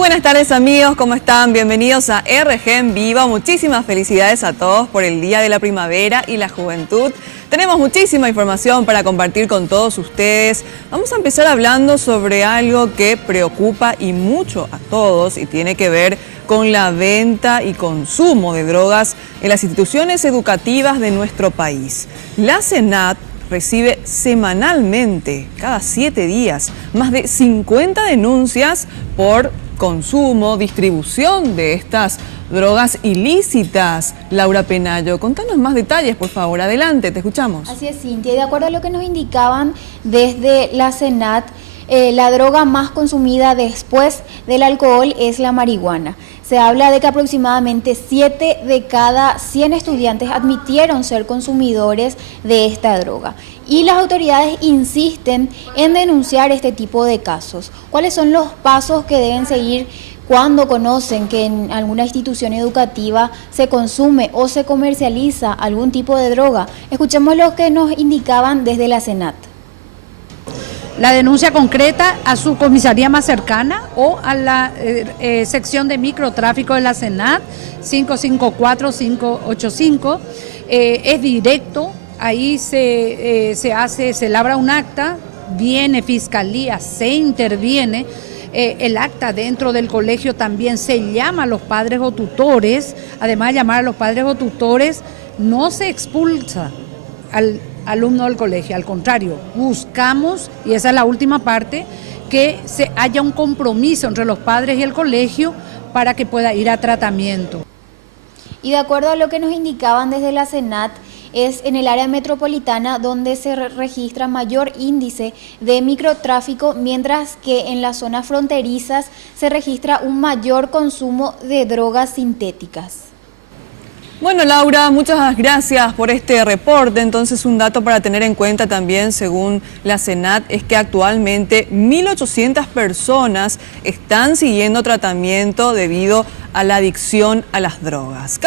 buenas tardes amigos, ¿cómo están? Bienvenidos a RG en Vivo. Muchísimas felicidades a todos por el Día de la Primavera y la Juventud. Tenemos muchísima información para compartir con todos ustedes. Vamos a empezar hablando sobre algo que preocupa y mucho a todos y tiene que ver con la venta y consumo de drogas en las instituciones educativas de nuestro país. La SENAT recibe semanalmente, cada 7 días, más de 50 denuncias por consumo, distribución de estas drogas ilícitas. Laura Penayo, contanos más detalles, por favor. Adelante, te escuchamos. Así es, Cintia. Y de acuerdo a lo que nos indicaban desde la SENAT, la droga más consumida después del alcohol es la marihuana. Se habla de que aproximadamente 7 de cada 100 estudiantes admitieron ser consumidores de esta droga. Y las autoridades insisten en denunciar este tipo de casos. ¿Cuáles son los pasos que deben seguir cuando conocen que en alguna institución educativa se consume o se comercializa algún tipo de droga? Escuchemos lo que nos indicaban desde la SENAT. La denuncia concreta a su comisaría más cercana o a la sección de microtráfico de la SENAT 554-585. Es directo, ahí se labra un acta, viene fiscalía, se interviene. El acta dentro del colegio también se llama a los padres o tutores. Además de llamar a los padres o tutores, no se expulsa al alumno del colegio, al contrario, buscamos, y esa es la última parte, que haya un compromiso entre los padres y el colegio para que pueda ir a tratamiento. Y de acuerdo a lo que nos indicaban desde la SENAT, es en el área metropolitana donde se registra mayor índice de microtráfico, mientras que en las zonas fronterizas se registra un mayor consumo de drogas sintéticas. Bueno, Laura, muchas gracias por este reporte. Entonces, un dato para tener en cuenta también, según la SENAT, es que actualmente 1.800 personas están siguiendo tratamiento debido a la adicción a las drogas.